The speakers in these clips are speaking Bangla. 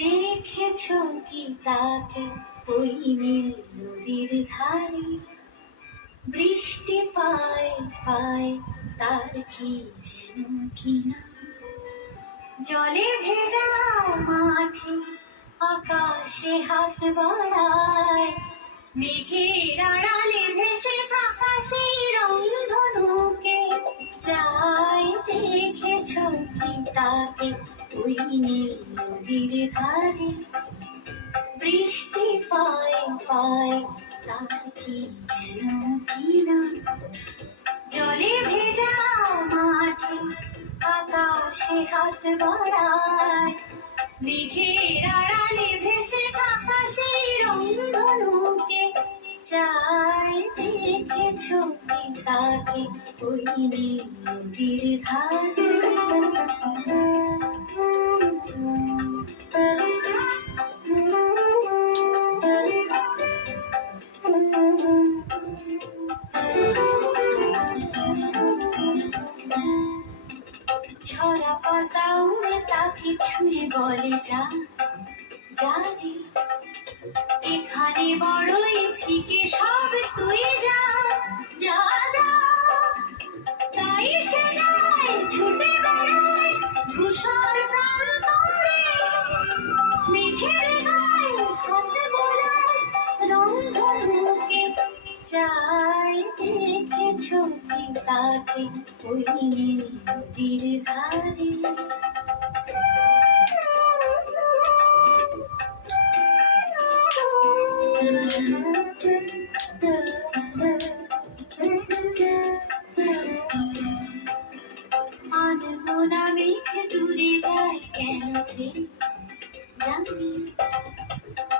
দেখেছো কি তাকে ওই নীল নদীর ধারে? বৃষ্টি পায় পায় তার কি যেন কিনা, জলে ভেজা মাঠে আকাশে হাত বাড়ায়, মেঘের আড়ালে ভেসে থাকা সেই রংধনুকে চায়। দেখেছো কি তাকে ওই নীল নদীর ধারে? বৃষ্টি পায় পায় তার কি যেন কিনা, জলে ভেজা মাঠে আকাশে হাত বাড়ায়, মেঘের আড়ালে ভেসে থাকা সেই রংধনুকে চায়। দেখেছো কি তাকে ওই নীল নদীর ধারে? ছড়া পাতা উড়ে তাকে ছুঁয়ে বলে যা জানি, এখানে বড়ই ফিকে সব, তুই যা যা যা। তাই সে যায় ছুটে বেড়ায় ধূসর প্রান্তরে, মেঘের গায়ে হাত বোলায় রংধনুকে চায়। দেখেছো কি তাকে ওই নীল নদীর ধারে? আনমনা মেঘ দূরে যায় কেন রে জানি,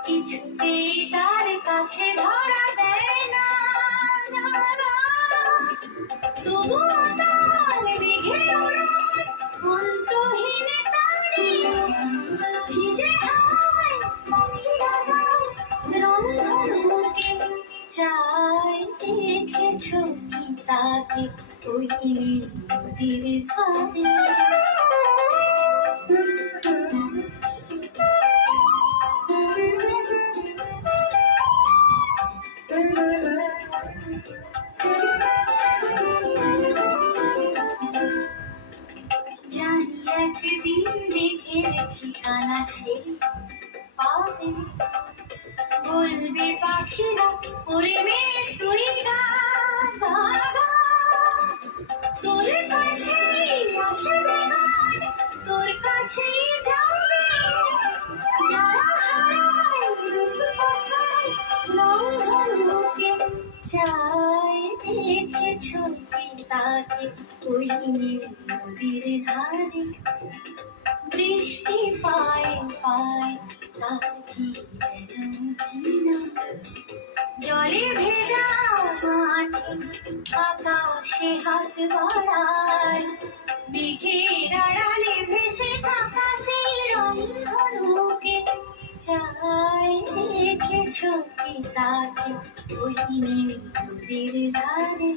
কিছুতেই তার কাছে ধরা দেয় না, না, না। তবুও তার মেঘের উড়ান অন্তহীন তারে, ভিজে হাওয়ায় পাখিরা গায় রংধনুকে চায়। দেখেছো কি তাকে ওই নীল নদীর ধারে? জানি একদিন মেঘের ঠিকানা সে পাবে, বলবে পাখিরা ওরে মেঘ তুই গা গা গা। তোর কাছেই আসবে গান, তোর কাছেই যাবে, যারা হারায় রূপ কথায় রংধনুকে চায়। দেখেছো কি তাকে ওই নীল নদীর ধারে? বৃষ্টি পায় পায় তার কি যেন কিনা, জলে ভেজা মাঠে আকাশে হাত বাড়ায়, মেঘের আড়ালে ভেসে থাকা সেই রংধনুকে চায়। দেখেছো কি তাকে ওই নীল নদীর ধারে?